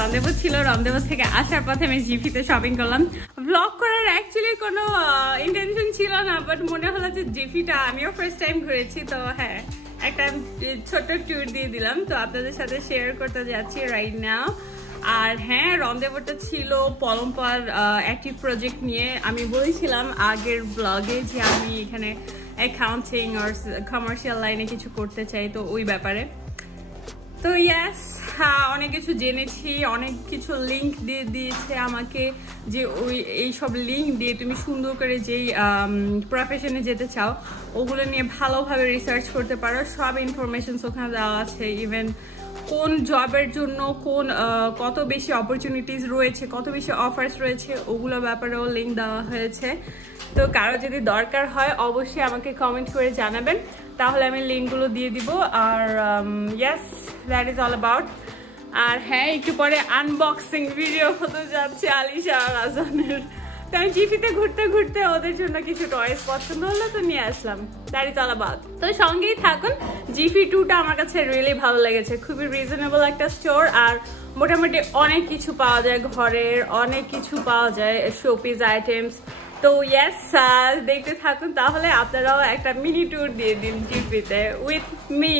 রন্দেবু ছিল, রন্দেবু থেকে আসার পথে আমি জিফিতে শপিং করলাম। ব্লগ করার অ্যাকচুয়ালি কোনো ইন্টেনশন ছিল না, বাট মনে হলো যে জিফিটা আমিও ফার্স্ট টাইম ঘুরেছি, তো হ্যাঁ একটা ছোট্ট ট্যুর দিয়ে দিলাম, তো আপনাদের সাথে শেয়ার করতে যাচ্ছি রাইট নাও। আর হ্যাঁ, রন্দেবুটা ছিল পরম্পরার অ্যাক্টিভ প্রজেক্ট নিয়ে। আমি বলেছিলাম আগের ব্লগে যে আমি এখানে অ্যাকাউন্টিং আর কমার্শিয়াল লাইনে কিছু করতে চাই, তো ওই ব্যাপারে। তো ইয়াস, অনেক কিছু জেনেছি, অনেক কিছু লিঙ্ক দিয়ে দিয়েছে আমাকে, যে ওই এইসব লিঙ্ক দিয়ে তুমি সুন্দর করে যেই প্রফেশনে যেতে চাও ওগুলো নিয়ে ভালোভাবে রিসার্চ করতে পারো। সব ইনফরমেশনস ওখানে দেওয়া আছে, ইভেন কোন জবের জন্য কত বেশি অপরচুনিটিস রয়েছে, কত বেশি অফার্স রয়েছে, ওগুলো ব্যাপারেও লিঙ্ক দেওয়া হয়েছে। তো কারো যদি দরকার হয় অবশ্যই আমাকে কমেন্ট করে জানাবেন, তাহলে আমি লিঙ্কগুলো দিয়ে দিব। আর yes, that is all about. আর হ্যাঁ, একটু পরে আনবক্সিং ভিডিও হতে যাচ্ছে আলিশা আর আজানের। তো আমি জিফিতে ঘুরতে ঘুরতে ওদের জন্য কিছু টয়েস পছন্দ হলো, তো নিয়ে আসলাম। That is all about. তো সঙ্গেই থাকুন। জিফি 2টা আমার কাছে রিয়েলি ভালো লেগেছে, খুবই রিজনেবল একটা স্টোর, আর মোটামুটি অনেক কিছু পাওয়া যায়, ঘরের অনেক কিছু পাওয়া যায়, শোপিস আইটেমস। তো ইয়েস, দেখতে থাকুন, তাহলে আপনারাও একটা মিনি ট্যুর দিয়ে দিন জিফিতে উইথ মি।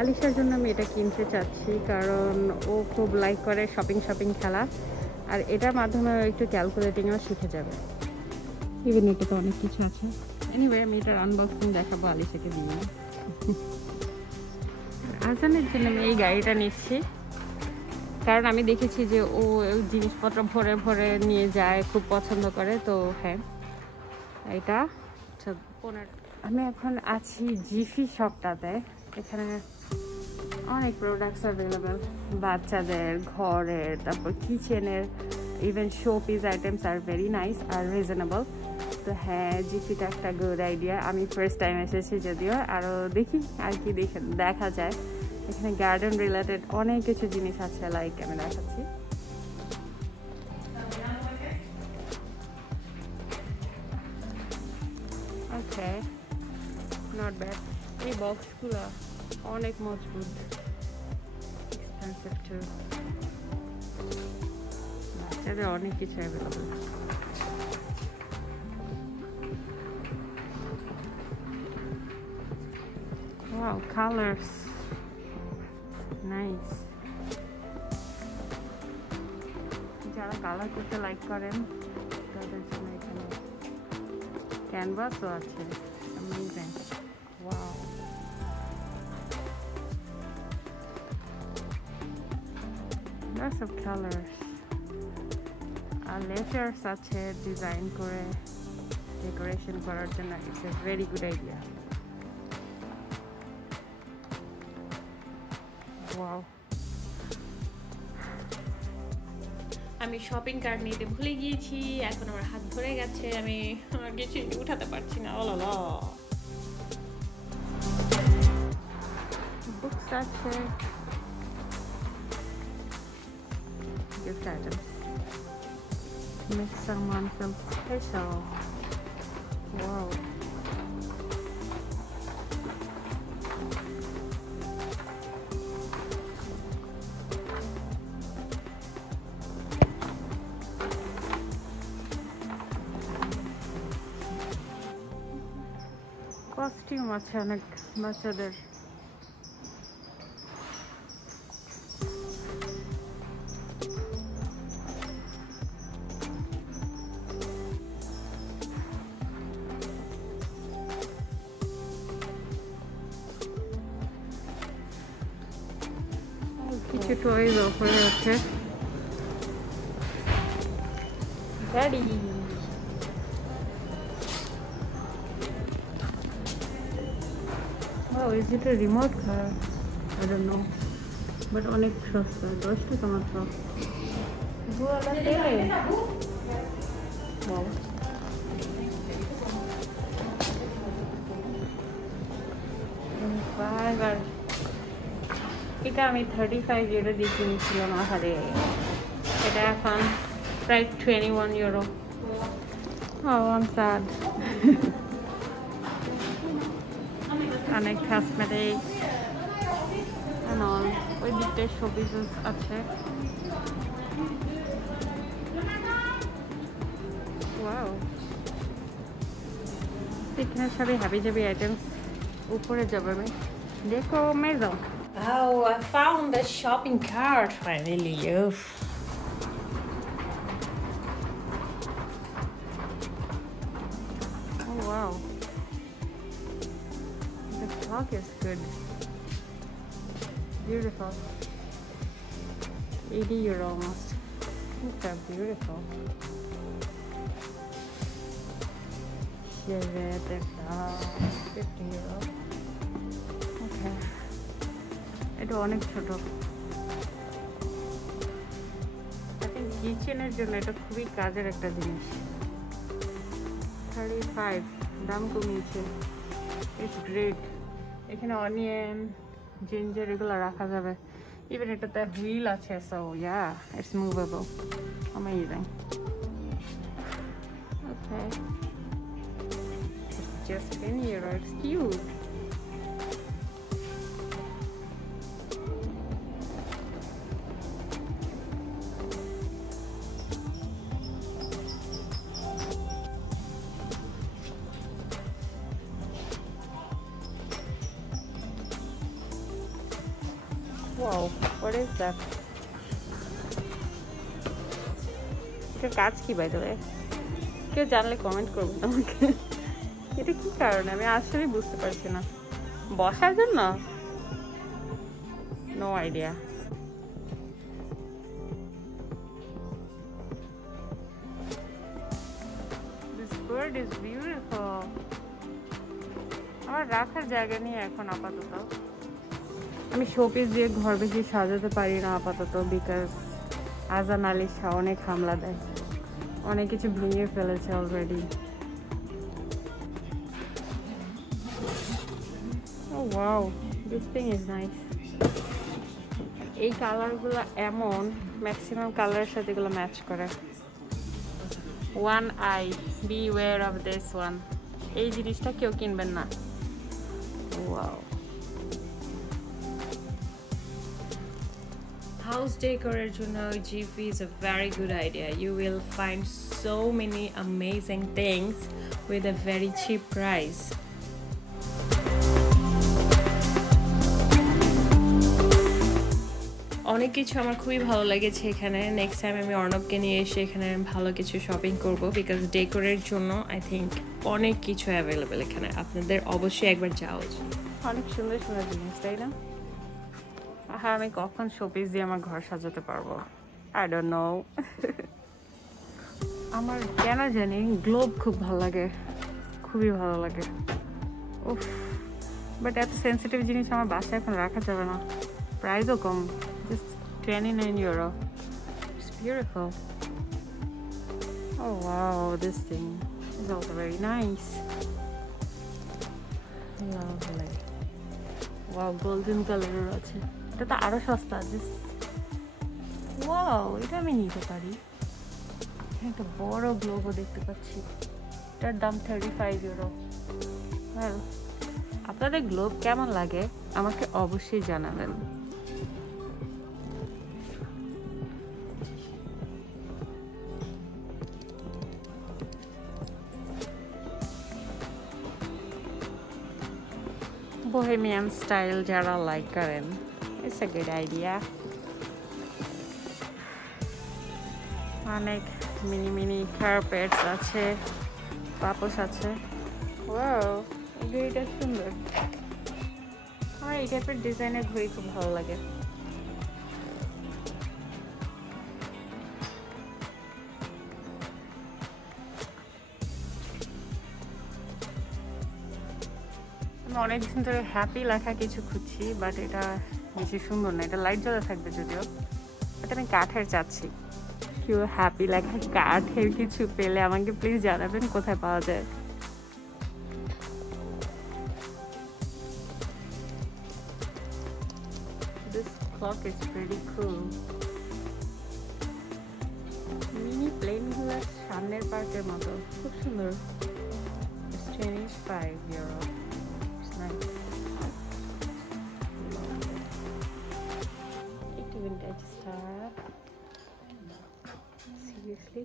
আলিশার জন্য আমি এটা কিনতে চাচ্ছি, কারণ ও খুব লাইক করে শপিং খেলা, আর এটার মাধ্যমে একটু ক্যালকুলেটিংও শিখে যাবে। ইভেন এটাতে অনেক কিছু আছে। এনিওয়ে, আমি এটার আনবক্সিং দেখাবো আলিশাকে দিয়ে। আজানের জন্য আমি এই গাড়িটা নিচ্ছি, কারণ আমি দেখেছি যে ও জিনিসপত্র ভরে ভরে নিয়ে যায়, খুব পছন্দ করে। তো হ্যাঁ, এটা 15। আমি এখন আছি জিফি শপটাতে। এখানে অনেক প্রোডাক্টস অ্যাভেলেবেল, বাচ্চাদের, ঘরের, তারপর কিচেনের, ইভেন শো পিস আইটেমস আর ভেরি নাইস আর রিজনেবল। তো হ্যাঁ, জিফিটা একটা গুড আইডিয়া। আমি ফার্স্ট টাইম এসেছি যদিও, আরও দেখি আর কি দেখা যায়। এখানে গার্ডেন রিলেটেড অনেক কিছু জিনিস আছে, লাইক আমি দেখাচ্ছি। ওকে, নট ব্যাড। এই বক্সগুলো অনেক মজবুত, এক্সপেন্সিভ টু। বাচ্চাদের অনেক কিছু অ্যাভেলেবল। Wow, colors. Nice. যারা কালার করতে লাইক করেন তাদের জন্য এখানে ক্যানভাসও আছে। Amazing. Wow. Lots of colors. আর লেটার্স আছে ডিজাইন করে ডেকোরেশন করার জন্য। It's a very good idea. Wow. আমি শপিং কার্ট নিতে ভুলে গিয়েছি, এখন আমার হাত ধরে গেছে, আমি কিছু উঠাতে পারছি না। ওলালা, বুকস আছে, gift item, make someone feel special. Wow. Costume আছে অনেক বাচ্চাদের। কিছু টয়েস অফারে আছে। গাড়ি, oh, is it a remote car? I don't know, but অনেক সস্তা, 10 টাকা মাত্র। Wow. এটা আমি 35 ইউরো দিয়ে কিনেছিলাম। আহারে, এটা এখন প্রায় 21 ইউরো। Oh, I'm sad. অনেক cosmetics and all. ওই দিকটায় showpieces আছে. Wow. এখানে সবই হাবি জাবি আইটেমস উপরে যাবে আমি দেখো মেজো. Oh, I found the shopping cart finally. Oof. Oh wow. The clock is good. Beautiful. 80 euro almost. It's so beautiful. Yeah, that's 50 euro. Okay. এটা অনেক ছোট. I think কিচেনের জন্য এটা খুবই কাজের একটা জিনিস. 35 দাম কমিয়েছে. It's great. এখানে অনিয়ন, জিঞ্জার এগুলো রাখা যাবে. Even এটাতে হুইল আছে, so yeah, it's movable. Amazing. Okay. It's just 10 euro. It's cute. Wow, what is that? এটার কাজ কি বাই দ্য ওয়ে? কেউ জানলে কমেন্ট করবেন আমাকে. এটা কি কারণে আমি আসলে বুঝতে পারছি না. বসার জন্য? No idea. This bird is beautiful. আমার রাখার জায়গা নেই এখন আপাতত. আমি শোপিস দিয়ে ঘর বেশি সাজাতে পারি না আপাতত বিকজ আজান আলিশা অনেক হামলা দেয়. অনেক কিছু ভেঙে ফেলেছে already. Oh wow, this thing is nice. এই কালারগুলো এমন ম্যাক্সিমাম কালারের সাথে এগুলো ম্যাচ করে. One eye, beware of this one. এই জিনিসটা কেউ কিনবেন না. Wow. House decor জন্য GiFi is a very good idea. You will find so many amazing things with a very cheap price. অনেক কিছু আমার খুবই ভালো লেগেছে এখানে. নেক্সট টাইম আমি অর্ণবকে নিয়ে এসে এখানে ভালো কিছু শপিং করব বিকজ ডেকোরের জন্য আই থিঙ্ক অনেক কিছু অ্যাভেলেবেল এখানে. আপনাদের অবশ্যই একবার যাওয়া উচিত. অনেক সুন্দর সুন্দর জিনিস, তাই না? হ্যাঁ, আমি কখন শোপিস দিয়ে আমার ঘর সাজাতে পারবো? I don't know. আমার কেন জানি গ্লোব খুব ভালো লাগে, খুবই ভালো লাগে. উফ, বাট এত সেন্সিটিভ জিনিস আমার বাসায় এখন রাখা যাবে না. প্রাইসও কম, জাস্ট 29 euro. It's beautiful. Oh wow, this thing is also very nice. Lovely. Wow, golden color আছে. এটা তো আরো সস্তা. ওয়াও, এটা আমি নিতে পারি. একটা বড় গ্লোবও দেখতে পাচ্ছি. এটার দাম 35 euro. Well, আপনাদের গ্লোব কেমন লাগে আমাকে অবশ্যই জানাবেন. Bohemian style যারা লাইক করেন, it's a good idea. অনেক মিনি মিনি কার্পেটস আছে, পাপোশ আছে. ওয়াও, এই ঘড়িটা সুন্দর. আমার এই টাইপের ডিজাইনের ঘড়ি খুব ভালো লাগে. আমি অনেকদিন ধরে হ্যাপি লেখা কিছু খুঁজছি, বাট এটা বেশি সুন্দর না. এটা লাইট জ্বলা থাকবে যদিও, বাট আমি কাঠের চাচ্ছি. কেউ হ্যাপি লেখা কাঠের কিছু পেলে আমাকে প্লিজ জানাবেন কোথায় পাওয়া যায়. This clock is pretty cool. Mini প্লেনগুলোর সামনে ফানের পার্কের মতো, খুব সুন্দর। It's 25 euro. It's nice. It's vintage stuff. Seriously.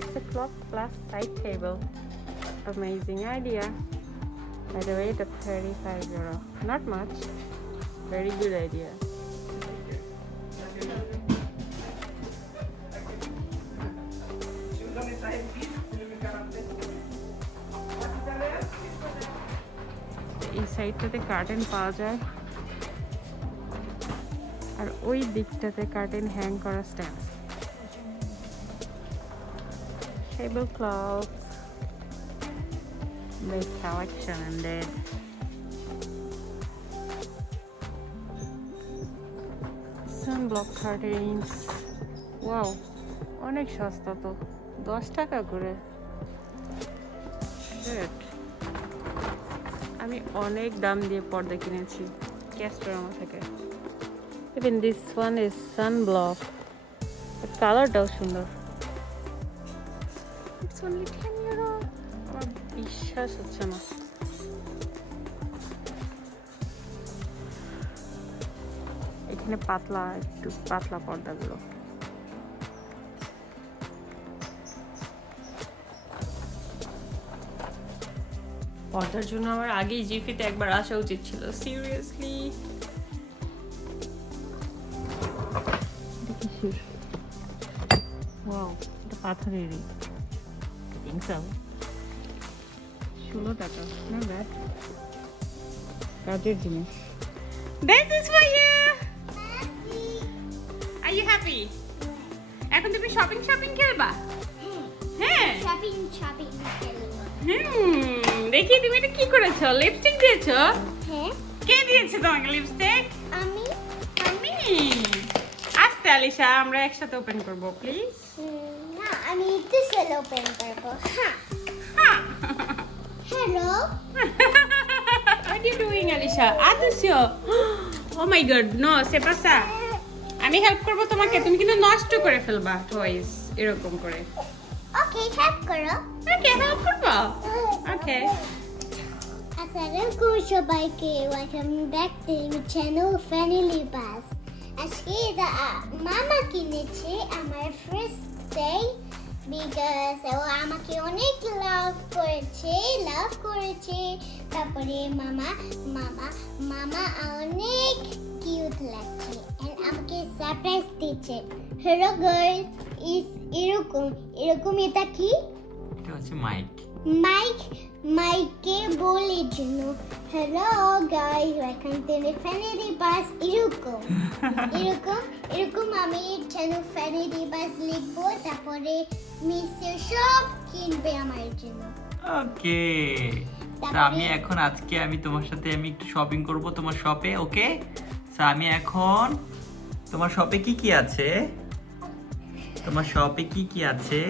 It's a clock plus side table. Amazing idea. By the way, it's 35 euro. Not much. Very good idea. এই সাইডটাতে কার্টেন পাওয়া যায় আর ওই দিকটাতে কার্টেন হ্যাং করা stand. Tablecloths, big collection indeed. Sunblock curtains. Wow, অনেক সস্তা তো, 10 টাকা করে। আমি অনেক দাম দিয়ে পর্দা কিনেছি ক্যাস্টরমা থেকে। Even this one is sunblock. The কালারটাও সুন্দর। It's only 10 euro. আমার বিশ্বাস হচ্ছে না। এখানে পাতলা, একটু পাতলা পর্দাগুলো। পর্দার জন্য আমার আগেই জিফিতে একবার আসা উচিত ছিল। সিরিয়াসলি ওয়াও, এটা পাথরেরই। $16 না ব্যাড, কাজের জিনিস। This is for you. Are you happy? এখন তুমি শপিং খেলবা? হ্যাঁ, শপিং খেলবো। দেখি তুমি এটা কি করেছো, লিপস্টিক দিয়েছো? হ্যাঁ। কে দিয়েছে তোমাকে লিপস্টিক? আমি। আস্তে আলিশা, আমরা একসাথে ওপেন করব প্লিজ। না, আমি দিসেল ওপেন করব। হ্যাঁ। Hello. What are you doing, Alisha? Adusio. Oh my god, no, se pasa. আমি হেল্প করব তোমাকে, তুমি কিন্তু নষ্ট করে ফেলবা টয়স এরকম করে। ওকে, হেল্প করো। ওকে, হেল্প করব। ওকে। আসসালামু সবাইকে, welcome back to my channel family bus. আজকে মামা কিনেছে আমার ফার্স্ট ডে, বিকজ ও আমাকে অনেক লাভ করেছে। তারপরে মামা অনেক কিউট লাগছে এন্ড আমাকে সারপ্রাইজ দিচ্ছে। হ্যালো গাইস, এরকম এটা কি? এটা হচ্ছে মাইকে বলে জন্য। Hello guys, welcome to my family bus. এরকম আমি চ্যানেল ফ্যামিলি বাস লিখবো, তারপরে মিস্টার সব কিনবে আমার জন্য। ওকে, আমি এখন আজকে তোমার সাথে একটু শপিং করব তোমার শপে। ওকে, আমি এখন তোমার শপে কি আছে? তোমার শপে কি আছে?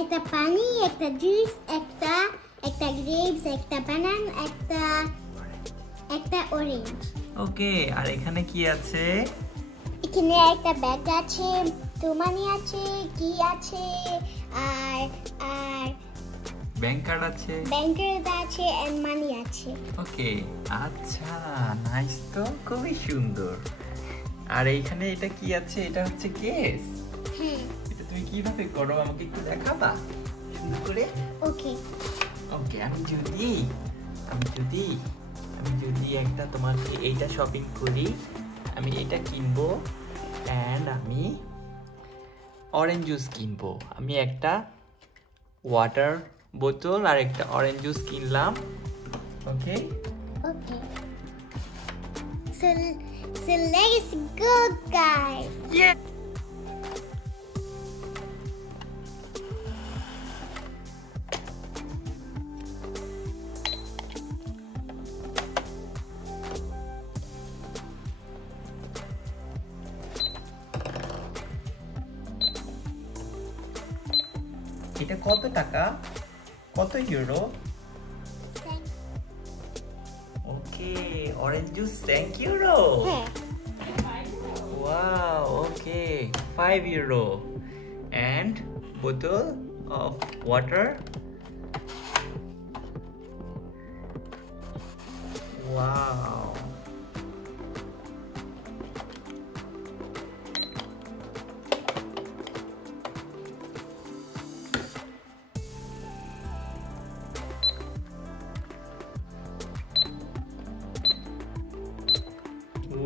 একটা পানি, একটা জুস, একটা গ্রেপস, একটা বানানা, একটা অরেঞ্জ। ওকে, আর এখানে কি আছে? এখানে একটা ব্যাগ আছে, তোমানি আছে, কি আছে, আর ব্যাংক কার্ড আছে এন্ড মানি আছে। ওকে, আচ্ছা, নাইস তো, খুবই সুন্দর। আর এইখানে এটা কি আছে? এটা হচ্ছে কেস। হ্যাঁ, এটা তুমি কিভাবে করো আমাকে একটু দেখাবা সুন্দর করে? ওকে, আমি যদি একটা তোমাকে এইটা শপিং করি, আমি এটা কিনবো এন্ড আমি অরেঞ্জ জুস কিনবো। আমি একটা ওয়াটার বোতল আর একটা অরেঞ্জ জুস কিনলাম। ওকে, so let's go guys. Yeah. এটা কত টাকা? কত ইউরো? ওকে, অরেঞ্জ জুস 5 ইউরো। হ্যাঁ। Wow, okay, €5 and bottle of water. Wow.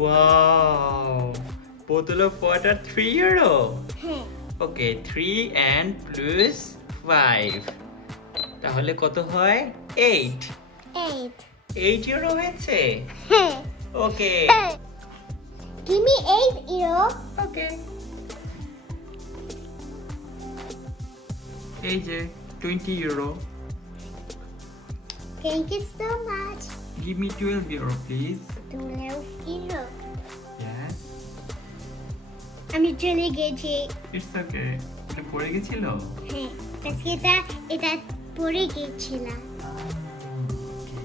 Wow. Bottle of water €3. Okay, 3 and plus 5. তাহলে কত হয়? 8. 8 euro হয়েছে? Okay. Give me €8. Okay. এই যে €20. Thank you so much. Give me €12, please. €12. Yeah. আমি চলে গেছি। It's okay. এটা পড়ে গেছিল? হ্যাঁ, আজকে এটা পড়ে গেছিলাম। Okay.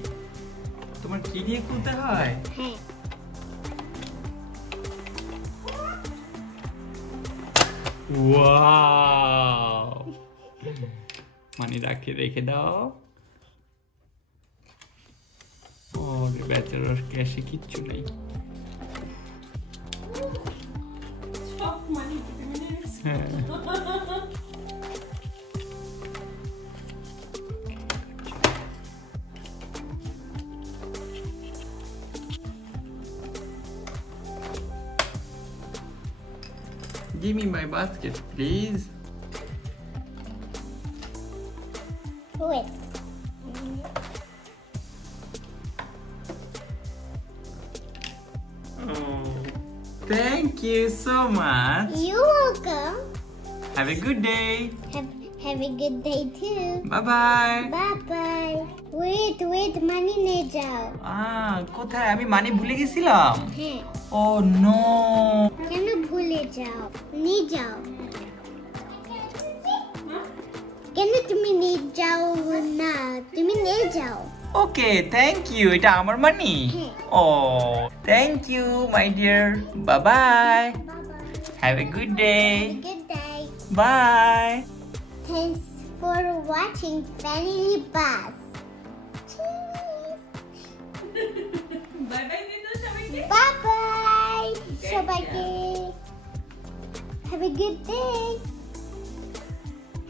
তোমার কি দিয়ে খুলতে হয়? হ্যাঁ। Wow. মানে রেখে দাও। ব্যাচেলর ক্যাশে কিচ্ছু নেই। Give me my basket, please. Wait. Oh, thank you so much. You're welcome. Have a good day. Have a good day too. Bye bye. Bye bye. Wait, মানি নিয়ে যাও। কোথায়? আমি মানি ভুলে গেছিলাম। হ্যাঁ। Oh no. কেন ভুলে যাও? নিয়ে যাও। কেন তুমি নিয়ে যাও না? তুমি নিয়ে যাও। Okay, thank you. এটা আমার মানি? হ্যাঁ। Oh, thank you, my dear. Bye bye. Bye-bye. Have a good day. Have a good day. Bye. Thanks for watching Family Buzz. Bye bye দিদু সবাইকে। Bye bye. সবাইকে। Have a good day.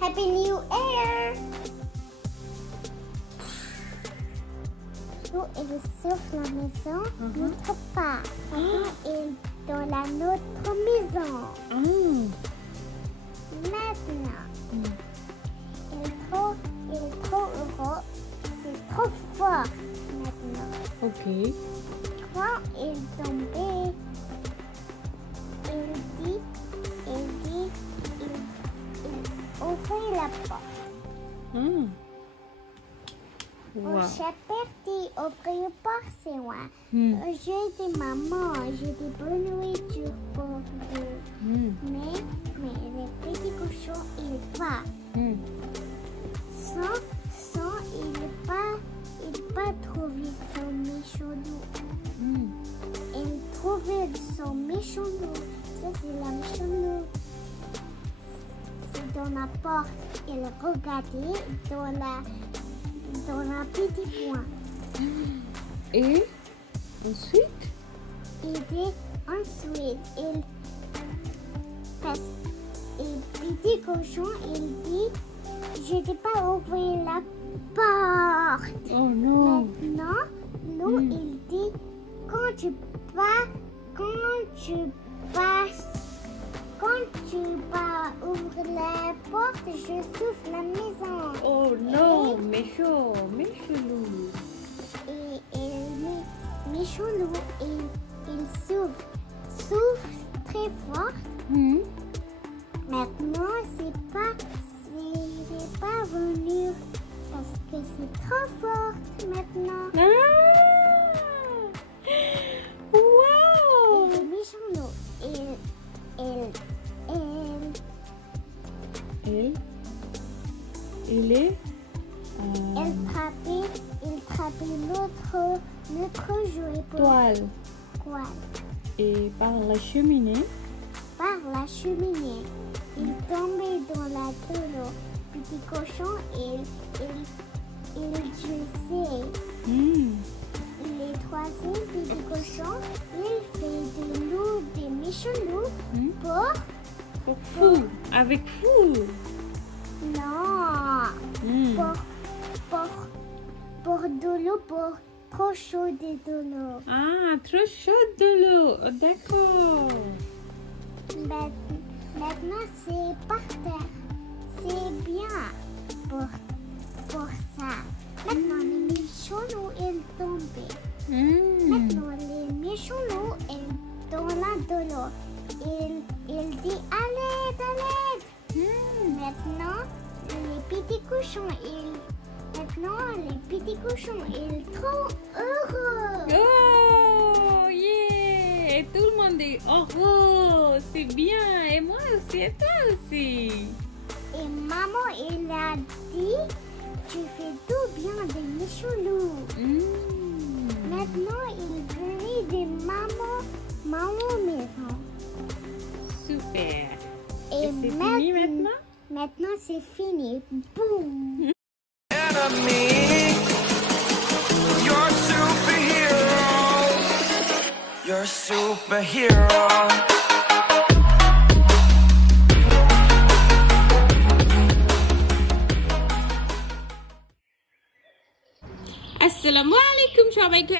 Happy New Year. Nous, il souffle la maison, notre pas. Et dans notre maison. Maintenant. Il est trop heureux. C'est trop fort maintenant. Okay. Quand il est tombé, il ouvrit la porte. Wow. J'ai parti ouvrir la porte, c'est moi. J'ai dit maman, j'ai dit bonne nourriture pour vous. Mais le petit cochon, il va. Sans il pas trouvé son méchant loup. Il trouvait son méchant loup. Ça, c'est la méchant loup. C'est dans la porte. Il regardait dans la petit point. Et ensuite? Ensuite, petit cochon, il dit, je n'ai pas ouvert la porte. Oh non. Maintenant, nous, il dit, quand tu vas ouvrir la porte, je souffle la maison. Oh non, méchant loup. Et méchant loup, il souffle très fort. Maintenant, c'est pas venu parce que c'est trop fort maintenant. Wow. Et le méchant loup, il trappait notre jouet pour Toile. quoi? Et par la cheminée. Par la cheminée. Il tombait dans la tôle. Petit cochon, il jouait. Le troisième petit cochon, il fait de l'eau, des méchants loups pour Fou. Avec fou. Non. Pour de l'eau, pour trop chaud de l'eau. Ah, trop chaud de l'eau. D'accord. Maintenant, c'est par terre. C'est bien pour ça. Maintenant, les méchants loups, ils tombent. Maintenant, les méchants loups, ils dans la de l'eau. Il dit à l'aide, à l'aide. Maintenant, les petits cochons, ils trop heureux. Oh, yeah! Et tout le monde dit oh, c'est bien. Et moi aussi, et toi aussi. Et maman, il a dit, tu fais tout bien des méchants loups. Maintenant, il venait de maman maison. Super. Et c'est fini maintenant? Maintenant, c'est fini. Boum! Enemy, you're superhero. You're superhero. Assalamu alaikum সবাইকে